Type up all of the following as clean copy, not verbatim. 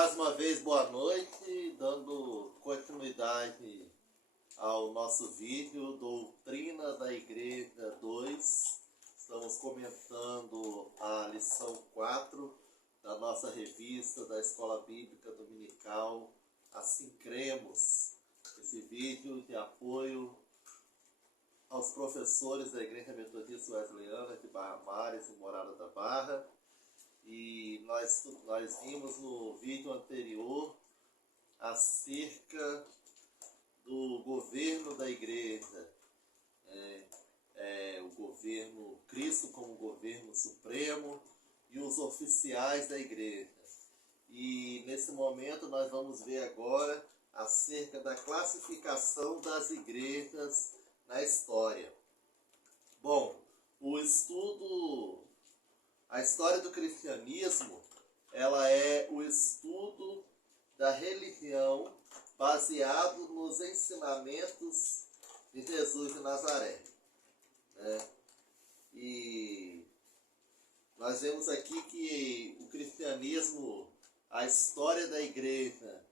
Mais uma vez, boa noite, dando continuidade ao nosso vídeo Doutrina da Igreja 2. Estamos comentando a lição 4 da nossa revista da Escola Bíblica Dominical Assim Cremos. Esse vídeo de apoio aos professores da Igreja Metodista Wesleyana de Barra Mares e Morada da Barra. E nós vimos no vídeo anterior acerca do governo da igreja, o governo Cristo como governo supremo e os oficiais da igreja. E nesse momento nós vamos ver agora acerca da classificação das igrejas na história. Bom, a história do cristianismo, ela é o estudo da religião baseado nos ensinamentos de Jesus de Nazaré. E nós vemos aqui que o cristianismo, a história da igreja,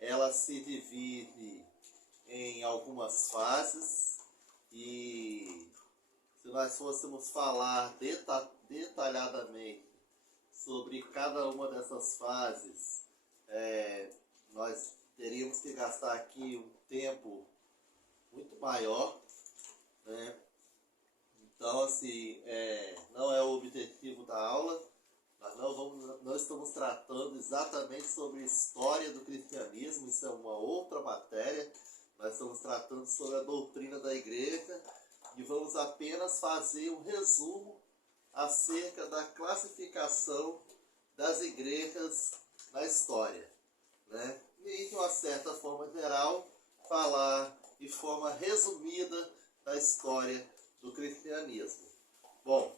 ela se divide em algumas fases, e se nós fôssemos falar detalhadamente sobre cada uma dessas fases, nós teríamos que gastar aqui um tempo muito maior, né? Então, assim, não é o objetivo da aula. Nós não estamos tratando exatamente sobre a história do cristianismo, isso é uma outra matéria. Nós estamos tratando sobre a doutrina da igreja e vamos apenas fazer um resumo acerca da classificação das igrejas na história, né? E, de uma certa forma geral, falar de forma resumida da história do cristianismo. Bom,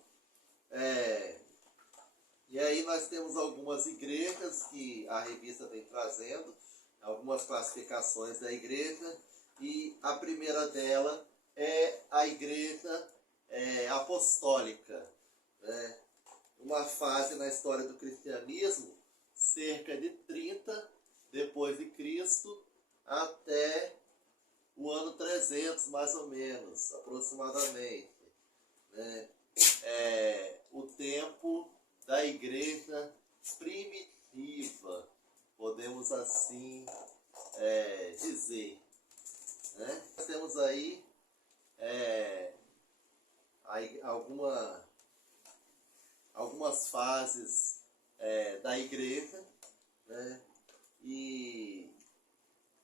e aí nós temos algumas igrejas que a revista vem trazendo, algumas classificações da igreja, e a primeira dela é a igreja apostólica, né? Uma fase na história do cristianismo, cerca de 30 depois de Cristo até o ano 300, mais ou menos, aproximadamente, né? O tempo da igreja primitiva, podemos assim dizer, né? Nós temos aí algumas fases da igreja, né? E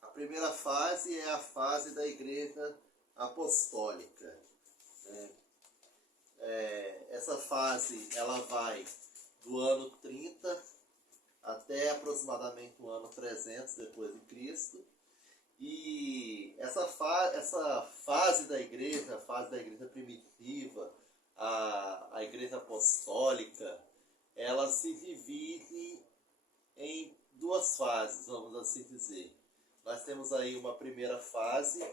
a primeira fase é a fase da igreja apostólica, né? Essa fase ela vai do ano 30 até aproximadamente o ano 300 depois de Cristo. E essa fase da igreja, a fase da igreja primitiva, a igreja apostólica, ela se divide em duas fases, vamos assim dizer. Nós temos aí uma primeira fase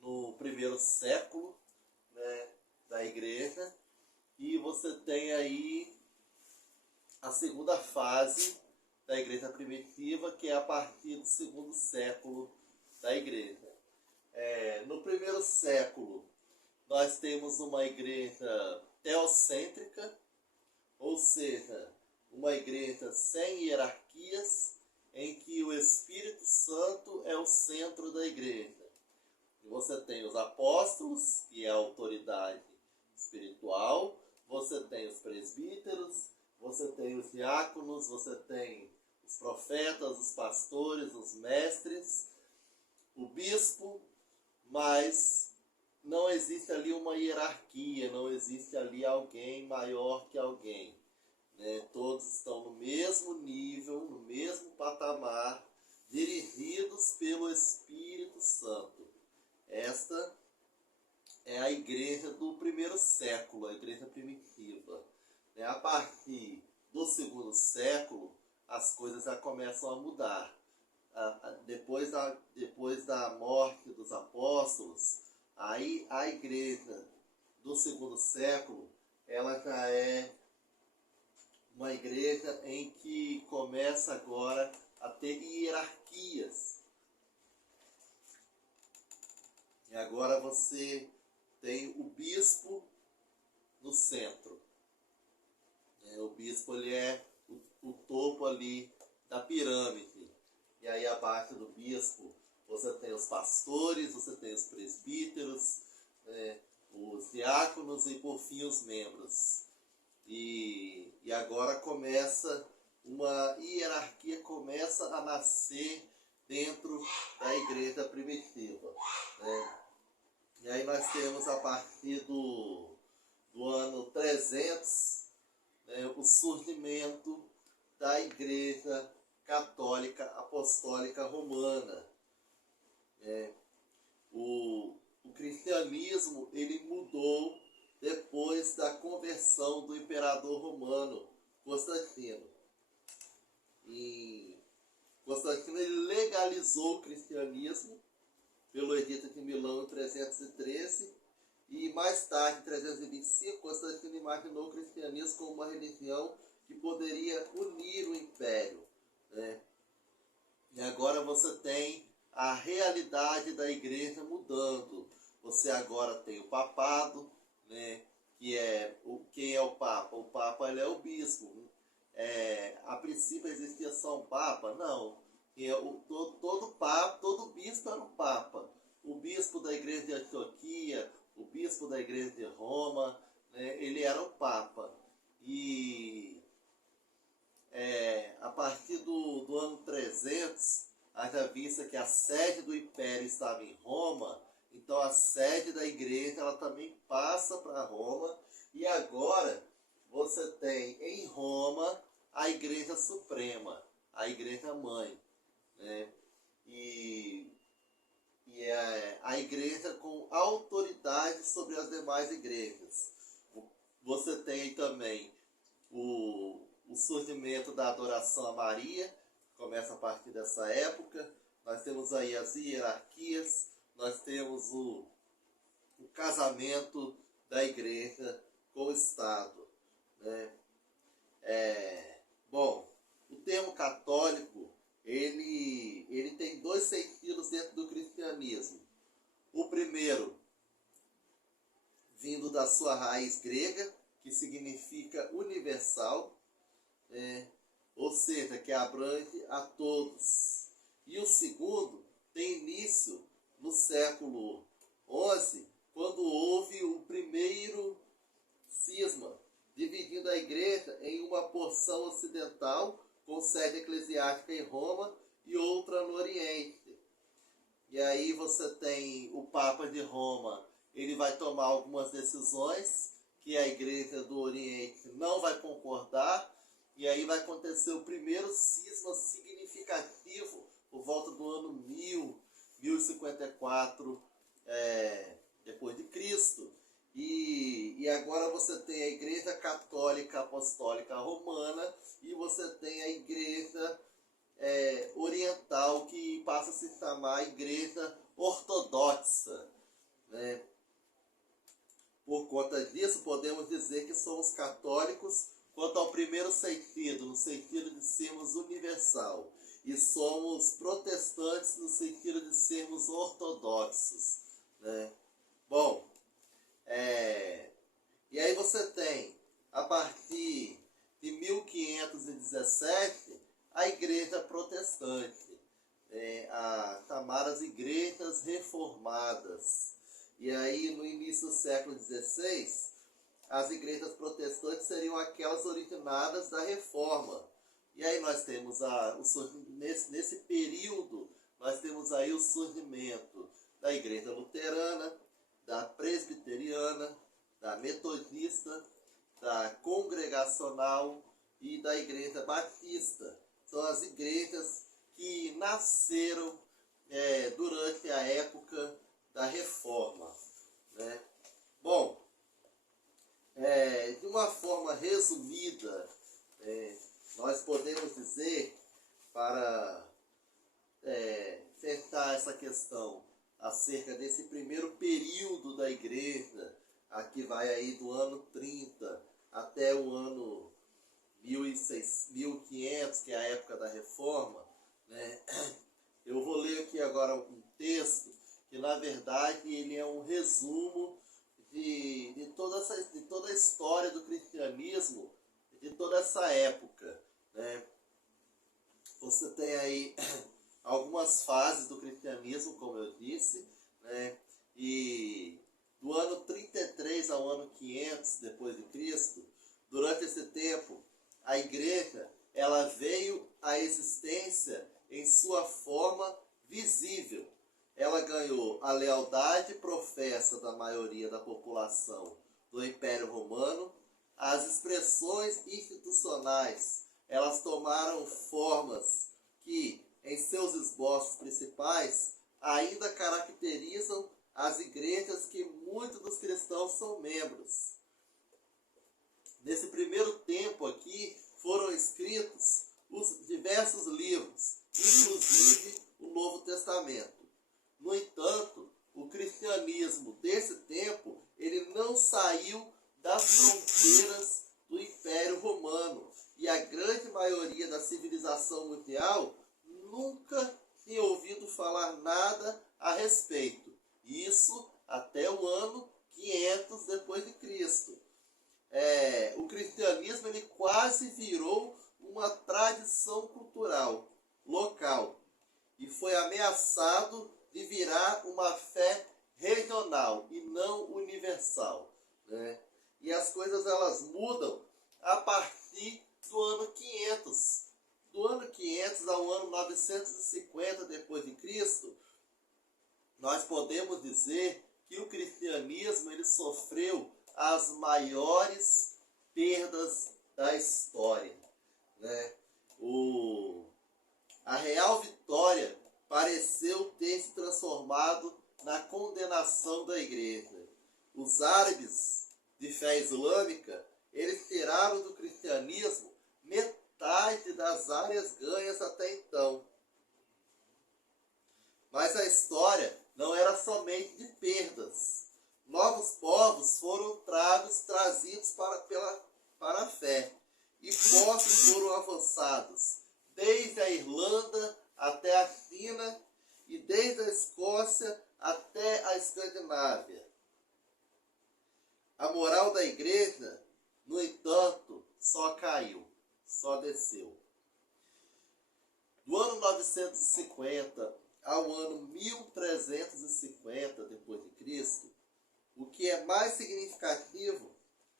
no primeiro século, né, da igreja, e você tem aí a segunda fase da igreja primitiva, que é a partir do segundo século da igreja. No primeiro século, nós temos uma igreja teocêntrica, ou seja, uma igreja sem hierarquias, em que o Espírito Santo é o centro da igreja. E você tem os apóstolos, que é a autoridade espiritual, você tem os presbíteros, você tem os diáconos, você tem os profetas, os pastores, os mestres, o bispo, mas não existe ali uma hierarquia, não existe ali alguém maior que alguém, né? Todos estão no mesmo nível, no mesmo patamar, dirigidos pelo Espírito Santo. Esta é a igreja do primeiro século, a igreja primitiva. A partir do segundo século, as coisas já começam a mudar. Depois da morte dos apóstolos, aí a igreja do segundo século, ela já é uma igreja em que começa agora a ter hierarquias. E agora você tem o bispo no centro. O bispo ele é o topo ali da pirâmide. E aí abaixo do bispo você tem os pastores, você tem os presbíteros, os diáconos e por fim os membros. E agora começa uma hierarquia, começa a nascer dentro da igreja primitiva. E aí nós temos a partir do ano 300, o surgimento da Igreja Católica Apostólica Romana. O cristianismo ele mudou depois da conversão do imperador romano Constantino. E Constantino ele legalizou o cristianismo pelo Edito de Milão em 313, e mais tarde, em 325, Constantino imaginou o cristianismo como uma religião que poderia unir o império. E agora você tem a realidade da igreja mudando. Você agora tem o papado, que é quem é o Papa? O Papa ele é o bispo. A princípio existia só um Papa? Não. Todo bispo era um Papa. O bispo da igreja de Antioquia, o bispo da igreja de Roma, ele era um Papa. E a partir do ano 300, haja vista que a sede do império estava em Roma, então a sede da igreja ela também passa para Roma, e agora você tem em Roma a igreja suprema, a igreja mãe, e a igreja com autoridade sobre as demais igrejas. Você tem também o surgimento da adoração a Maria, começa a partir dessa época. Nós temos aí as hierarquias, nós temos o casamento da igreja com o Estado. Bom, o termo católico, ele tem dois sentidos dentro do cristianismo. O primeiro, vindo da sua raiz grega, que significa universal, ou seja, que abrange a todos. E o segundo tem início no século XI, quando houve o primeiro cisma, dividindo a igreja em uma porção ocidental, com sede eclesiástica em Roma, e outra no Oriente. E aí você tem o Papa de Roma, ele vai tomar algumas decisões que a igreja do Oriente não vai concordar, e aí vai acontecer o primeiro cisma significativo por volta do ano 1054 depois de Cristo. E agora você tem a Igreja Católica Apostólica Romana e você tem a Igreja Oriental, que passa a se chamar Igreja Ortodoxa. Por conta disso, podemos dizer que somos católicos quanto ao primeiro sentido, no sentido de sermos universal. E somos protestantes no sentido de sermos ortodoxos. Bom, e aí você tem, a partir de 1517, a igreja protestante, a chamadas igrejas reformadas. E aí, no início do século XVI, as igrejas protestantes seriam aquelas originadas da Reforma. E aí nós temos nesse período, nós temos aí o surgimento da igreja luterana, da presbiteriana, da metodista, da congregacional e da igreja batista. São as igrejas que nasceram durante a época da Reforma. Bom, de uma forma resumida, nós podemos dizer, para tentar essa questão acerca desse primeiro período da igreja, aqui vai aí do ano 30 até o ano 1500, que é a época da Reforma, né? Eu vou ler aqui agora um texto que, na verdade, ele é um resumo de toda a história do cristianismo, de toda essa época, né? Você tem aí algumas fases do cristianismo, como eu disse, né? E do ano 33 ao ano 500 depois de Cristo, durante esse tempo, a igreja ela veio à existência em sua forma visível. Ela ganhou a lealdade professa da maioria da população do Império Romano. As expressões institucionais, elas tomaram formas que, em seus esboços principais, ainda caracterizam as igrejas que muitos dos cristãos são membros. Nesse primeiro tempo aqui, foram escritos os diversos livros, inclusive o Novo Testamento. No entanto, o cristianismo desse tempo, ele não saiu das fronteiras do Império Romano. E a grande maioria da civilização mundial nunca tinha ouvido falar nada a respeito. Isso até o ano 500 depois de Cristo. O cristianismo ele quase virou uma tradição cultural local e foi ameaçado de virar uma fé regional e não universal, né? E as coisas elas mudam a partir do ano 500. Do ano 500 ao ano 950 depois de Cristo, nós podemos dizer que o cristianismo ele sofreu as maiores perdas da história, né? A real vitória pareceu ter se transformado na condenação da igreja. Os árabes de fé islâmica, eles tiraram do cristianismo metade das áreas ganhas até então. Mas a história não era somente de perdas. Novos povos foram trazidos para a fé. E povos foram avançados, desde a Irlanda até a China e desde a Escócia até a Escandinávia. A moral da igreja, no entanto, só caiu, só desceu. Do ano 950 ao ano 1350 depois de Cristo, o que é mais significativo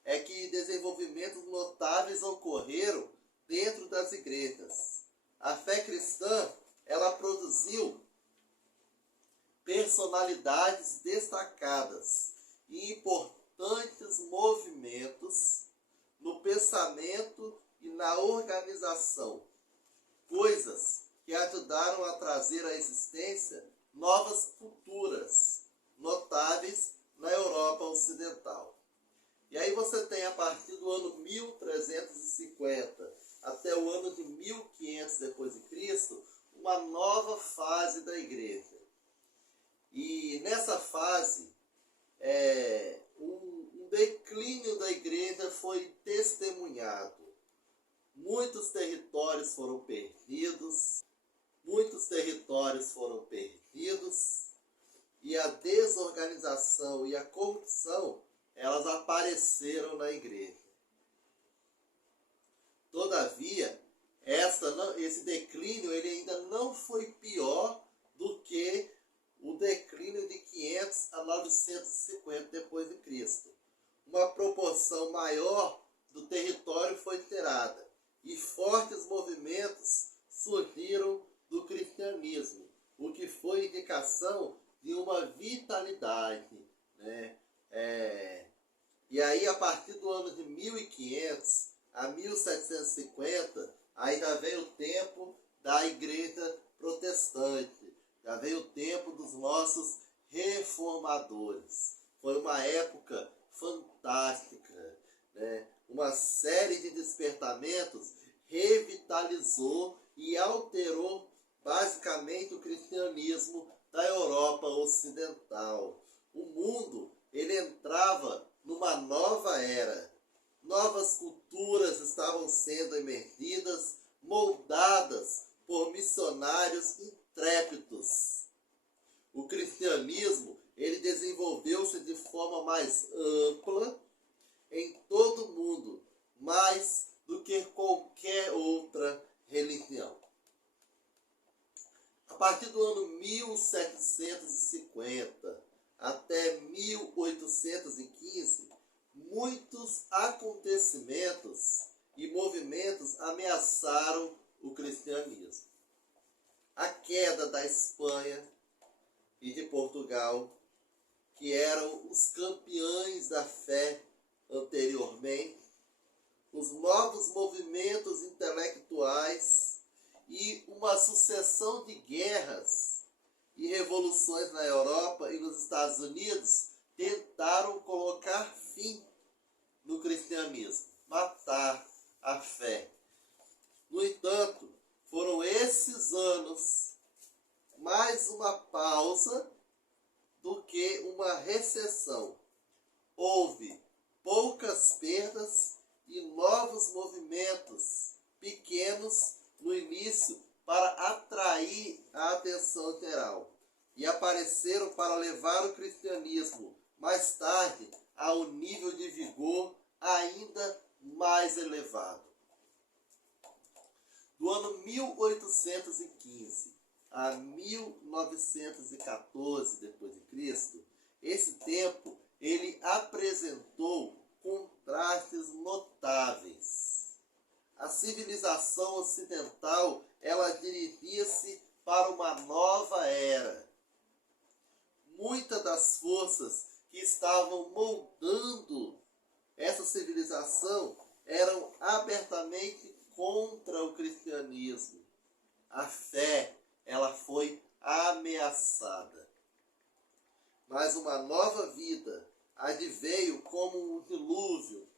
é que desenvolvimentos notáveis ocorreram dentro das igrejas. A fé cristã, ela produziu personalidades destacadas e importantes movimentos no pensamento e na organização, coisas que ajudaram a trazer à existência novas culturas notáveis na Europa Ocidental. E aí você tem, a partir do ano 1350 até o ano de 1500 depois de Cristo, uma nova fase da igreja. E nessa fase, um declínio da igreja foi testemunhado. Muitos territórios foram perdidos, e a desorganização e a corrupção, elas apareceram na igreja. Todavia, esse declínio ele ainda não foi pior do que o declínio de 500 a 950 depois de Cristo. Uma proporção maior do território foi tirada e fortes movimentos surgiram do cristianismo, o que foi indicação de uma vitalidade, né? E aí, a partir do ano de 1500 a 1750, aí já veio o tempo da igreja protestante, já veio o tempo dos nossos reformadores. Foi uma época fantástica, né? Uma série de despertamentos revitalizou e alterou basicamente o cristianismo da Europa Ocidental. O mundo ele entrava numa nova era. Novas culturas estavam sendo emergidas, moldadas por missionários intrépidos. O cristianismo, ele desenvolveu-se de forma mais ampla em todo o mundo, mais do que qualquer outra religião. A partir do ano 1750 até 1815, muitos acontecimentos e movimentos ameaçaram o cristianismo. A queda da Espanha e de Portugal, que eram os campeões da fé anteriormente, os novos movimentos intelectuais e uma sucessão de guerras e revoluções na Europa e nos Estados Unidos tentaram colocar fim no cristianismo, matar a fé. No entanto, foram esses anos mais uma pausa do que uma recessão. Houve poucas perdas e novos movimentos pequenos no início para atrair a atenção geral, e apareceram para levar o cristianismo mais tarde a um nível de vigor ainda mais elevado. Do ano 1815 a 1914 d.C., esse tempo ele apresentou contrastes notáveis. A civilização ocidental, ela dirigia-se para uma nova era. Muitas das forças que estavam moldando essa civilização eram abertamente contra o cristianismo. A fé, ela foi ameaçada. Mas uma nova vida adveio como um dilúvio.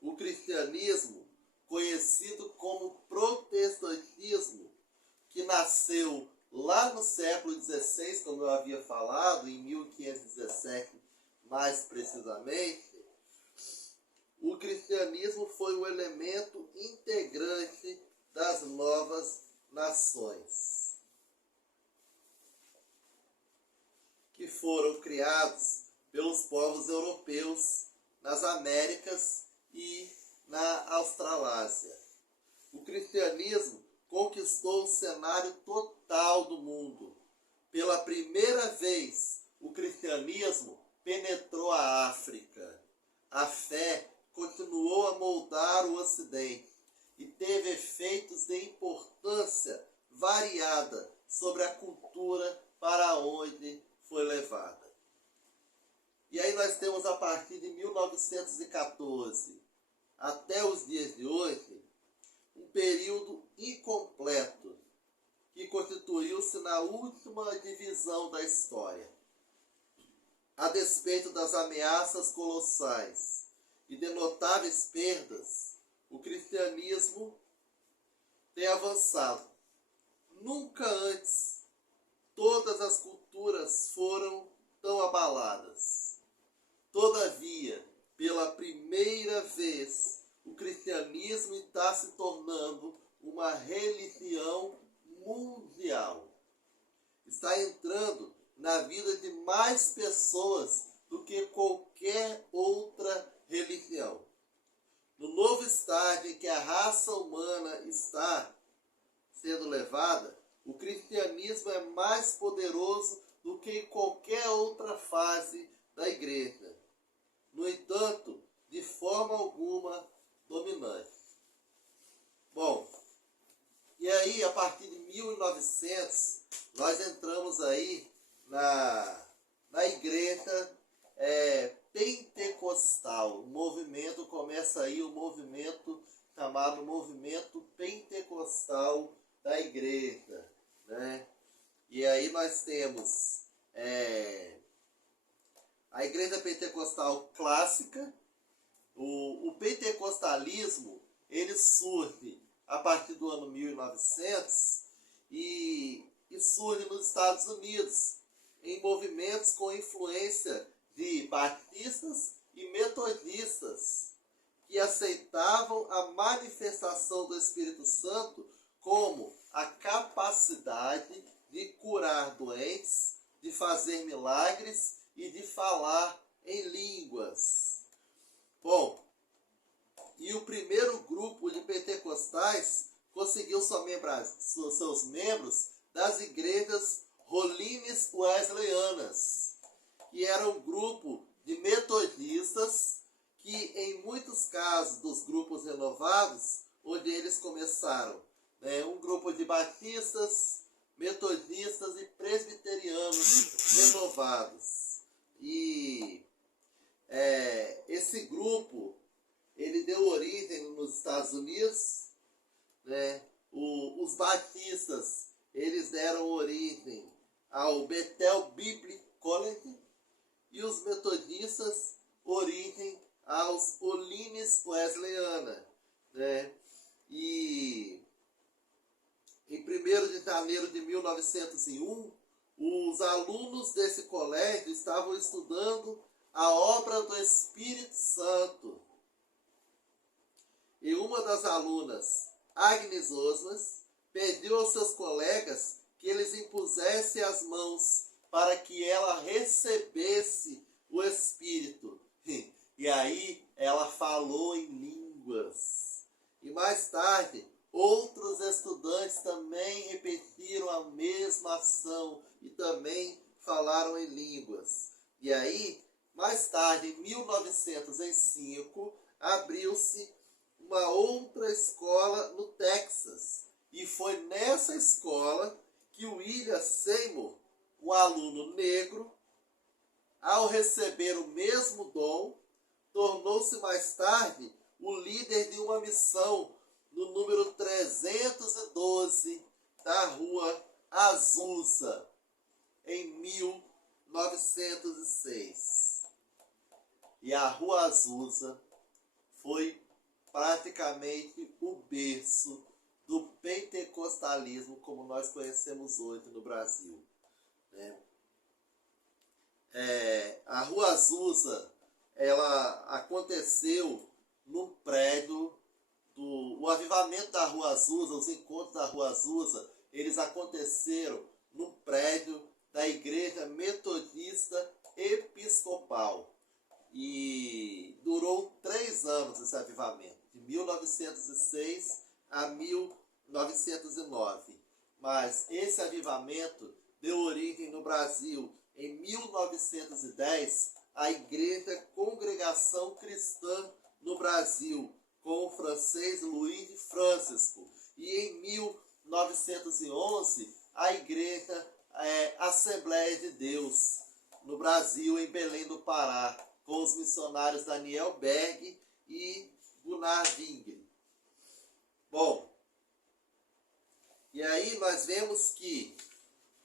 O cristianismo, conhecido como protestantismo, que nasceu lá no século XVI, como eu havia falado, em 1517 mais precisamente, o cristianismo foi o elemento integrante das novas nações, que foram criados pelos povos europeus nas Américas e na Australásia. O cristianismo conquistou o cenário total do mundo. Pela primeira vez, o cristianismo penetrou a África. A fé continuou a moldar o Ocidente e teve efeitos de importância variada sobre a cultura para onde foi levada. E aí nós temos, a partir de 1914 até os dias de hoje, um período incompleto que constituiu-se na última divisão da história. A despeito das ameaças colossais e de notáveis perdas, o cristianismo tem avançado. Nunca antes todas as culturas foram tão abaladas. Todavia, pela primeira vez, o cristianismo está se tornando uma religião mundial. Está entrando na vida de mais pessoas do que qualquer outra religião. No novo estágio em que a raça humana está sendo levada, o cristianismo é mais poderoso do que qualquer outra fase da igreja. No entanto, de forma alguma dominante. Bom, e aí, a partir de 1900, nós entramos aí na igreja pentecostal. O movimento começa aí, o movimento chamado movimento pentecostal da igreja, né? E aí nós temos a igreja pentecostal clássica. O pentecostalismo, ele surge a partir do ano 1900 e surge nos Estados Unidos, em movimentos com influência de batistas e metodistas, que aceitavam a manifestação do Espírito Santo como a capacidade de curar doentes, de fazer milagres e de falar em línguas. Bom, e o primeiro grupo de pentecostais conseguiu seus membros das igrejas Rollines Wesleyanas, que era um grupo de metodistas que, em muitos casos dos grupos renovados, onde eles começaram, um grupo de batistas, metodistas e presbiterianos renovados. E esse grupo, ele deu origem nos Estados Unidos, os batistas, eles deram origem ao Bethel Biblical College e os metodistas origem aos Rollines Wesleyanas, E em 1º de janeiro de 1901, os alunos desse colégio estavam estudando a obra do Espírito Santo. E uma das alunas, Agnes Osmas, pediu aos seus colegas que eles impusessem as mãos para que ela recebesse o Espírito. E aí ela falou em línguas. E mais tarde, outros estudantes também repetiram a mesma ação e também falaram em línguas. E aí, mais tarde, em 1905, abriu-se uma outra escola no Texas. E foi nessa escola que William Seymour, um aluno negro, ao receber o mesmo dom, tornou-se mais tarde o líder de uma missão no número 312 da Rua Azusa, em 1906. E a Rua Azusa foi praticamente o berço do pentecostalismo como nós conhecemos hoje no Brasil. A Rua Azusa, ela aconteceu num prédio o avivamento da Rua Azusa, os encontros da Rua Azusa, eles aconteceram num prédio da Igreja Metodista Episcopal. E durou 3 anos esse avivamento, de 1906 a 1909. Mas esse avivamento deu origem no Brasil, em 1910, à Igreja Congregação Cristã no Brasil, com o francês Louis de Francisco. E em 1911, a Igreja Assembleia de Deus, no Brasil, em Belém do Pará, com os missionários Daniel Berg e Gunnar Wingre. Bom, e aí nós vemos que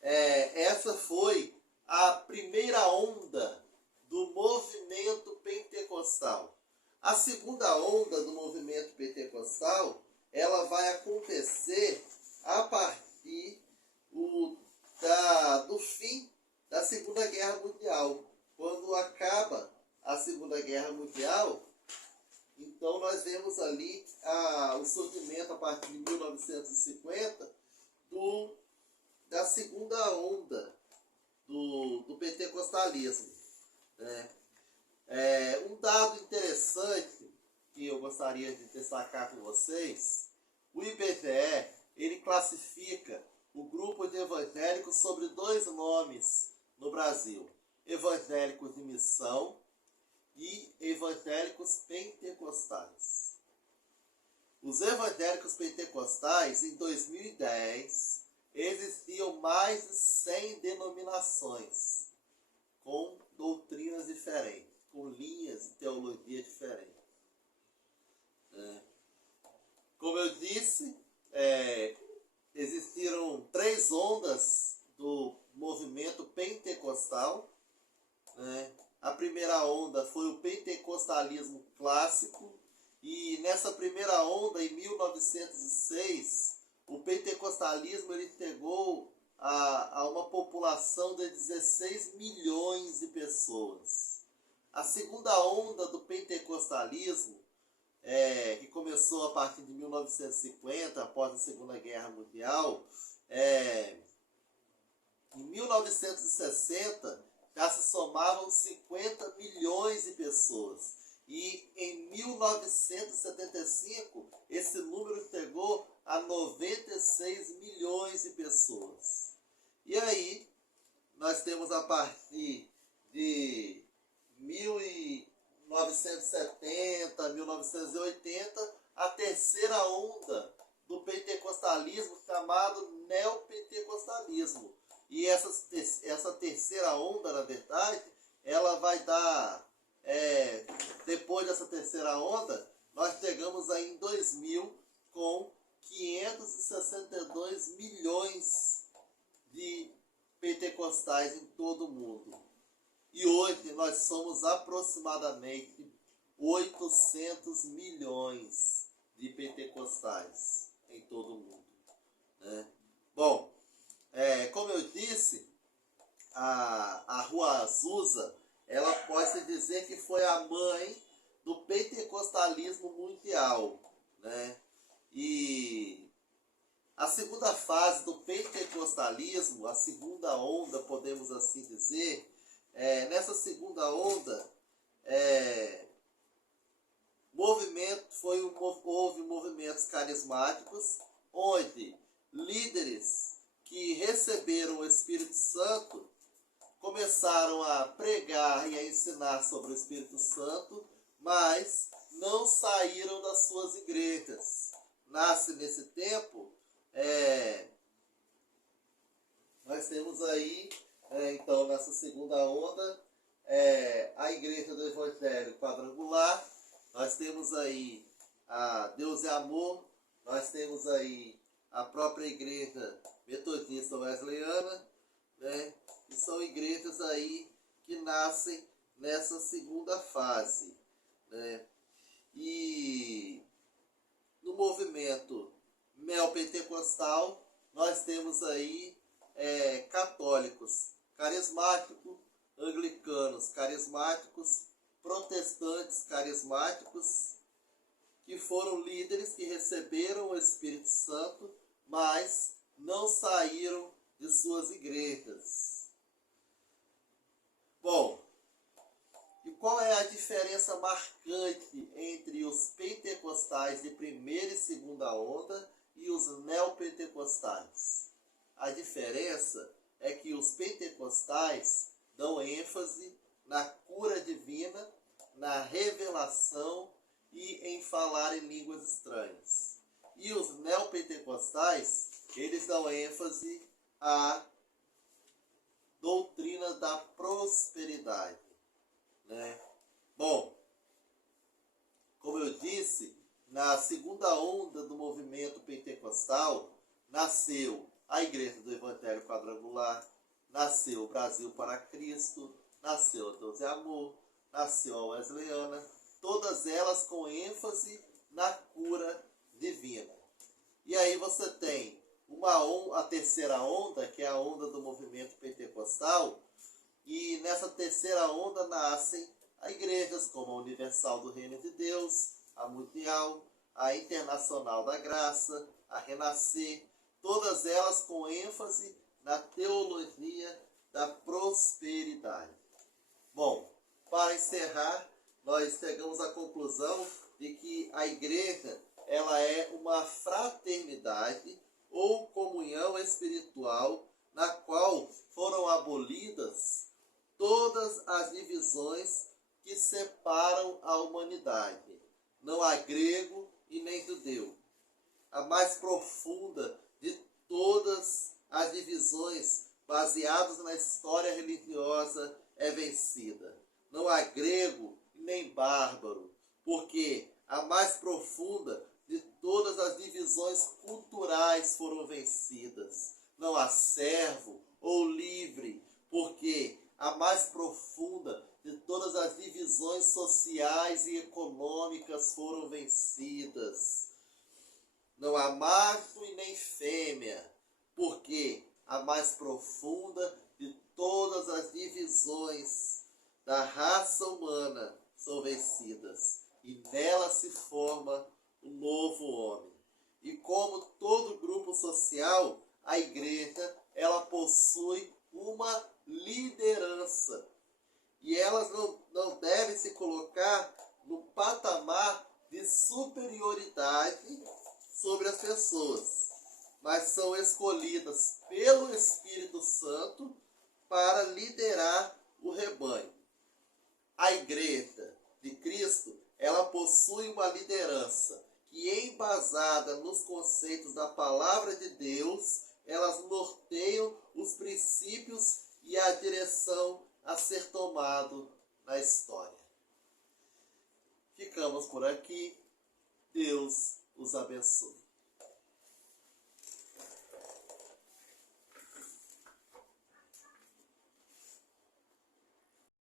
essa foi a primeira onda do movimento pentecostal. A segunda onda do movimento pentecostal, ela vai acontecer a partir do fim da Segunda Guerra Mundial. Quando acaba a Segunda Guerra Mundial, então nós vemos ali o surgimento a partir de 1950 da segunda onda do pentecostalismo. Um dado interessante que eu gostaria de destacar com vocês: o IBGE, ele classifica o grupo de evangélicos sobre 2 nomes no Brasil: evangélicos de missão e evangélicos pentecostais. Os evangélicos pentecostais, em 2010, existiam mais de 100 denominações, com doutrinas diferentes, com linhas de teologia diferentes. Como eu disse, existiram 3 ondas do movimento pentecostal. A primeira onda foi o pentecostalismo clássico, e nessa primeira onda, em 1906, o pentecostalismo ele chegou a uma população de 16 milhões de pessoas. A segunda onda do pentecostalismo que começou a partir de 1950, após a Segunda Guerra Mundial. Em 1960 já se somavam 50 milhões de pessoas. E em 1975 esse número chegou a 96 milhões de pessoas. E aí nós temos a partir de 1970, 1980, a terceira onda do pentecostalismo, chamado neopentecostalismo. E essa terceira onda, na verdade, ela vai dar, depois dessa terceira onda, nós chegamos aí em 2000 com 562 milhões de pentecostais em todo o mundo. E hoje nós somos aproximadamente 800 milhões de pentecostais em todo o mundo, né? Bom, como eu disse, a Rua Azusa, ela pode-se dizer que foi a mãe do pentecostalismo mundial, né? E a segunda fase do pentecostalismo, a segunda onda, podemos assim dizer, nessa segunda onda, houve movimentos carismáticos, onde líderes que receberam o Espírito Santo começaram a pregar e a ensinar sobre o Espírito Santo, mas não saíram das suas igrejas. Nasce nesse tempo, nós temos aí, então, nessa segunda onda, a Igreja do Evangelho Quadrangular, nós temos aí a Deus é Amor, nós temos aí a própria Igreja Metodista Wesleyana, né? E são igrejas aí que nascem nessa segunda fase, né? E no movimento neopentecostal, nós temos aí católicos carismáticos, anglicanos carismáticos, protestantes carismáticos, que foram líderes que receberam o Espírito Santo, mas não saíram de suas igrejas. Bom, e qual é a diferença marcante entre os pentecostais de primeira e segunda onda e os neopentecostais? A diferença é que os pentecostais dão ênfase na cura divina, na revelação e em falar em línguas estranhas. E os neopentecostais, eles dão ênfase à doutrina da prosperidade, né? Bom, como eu disse, na segunda onda do movimento pentecostal, nasceu a Igreja do Evangelho Quadrangular, nasceu o Brasil para Cristo, nasceu a Deus é Amor, nasceu a Wesleyana, todas elas com ênfase na cura divina. E aí você tem a terceira onda, que é a onda do movimento pentecostal, e nessa terceira onda nascem igrejas como a Universal do Reino de Deus, a Mundial, a Internacional da Graça, a Renascer, todas elas com ênfase na teologia da prosperidade. Bom, para encerrar, nós chegamos à conclusão de que a igreja ela é uma fraternidade ou comunhão espiritual na qual foram abolidas todas as divisões que separam a humanidade. Não há grego e nem judeu. A mais profunda de todas as divisões baseadas na história religiosa é vencida. Não há grego e nem bárbaro, porque a mais profunda de todas as divisões culturais foram vencidas. Não há servo ou livre, porque a mais profunda de todas as divisões sociais e econômicas foram vencidas. Não há macho e nem fêmea, porque a mais profunda de todas as divisões da raça humana são vencidas. e nela se forma um novo homem. E como todo grupo social, a igreja, ela possui uma liderança. E elas não devem se colocar no patamar de superioridade sobre as pessoas, mas são escolhidas pelo Espírito Santo para liderar o rebanho. A igreja de Cristo, ela possui uma liderança que, embasada nos conceitos da palavra de Deus, elas norteiam os princípios e a direção a ser tomado na história. Ficamos por aqui. Deus os abençoe.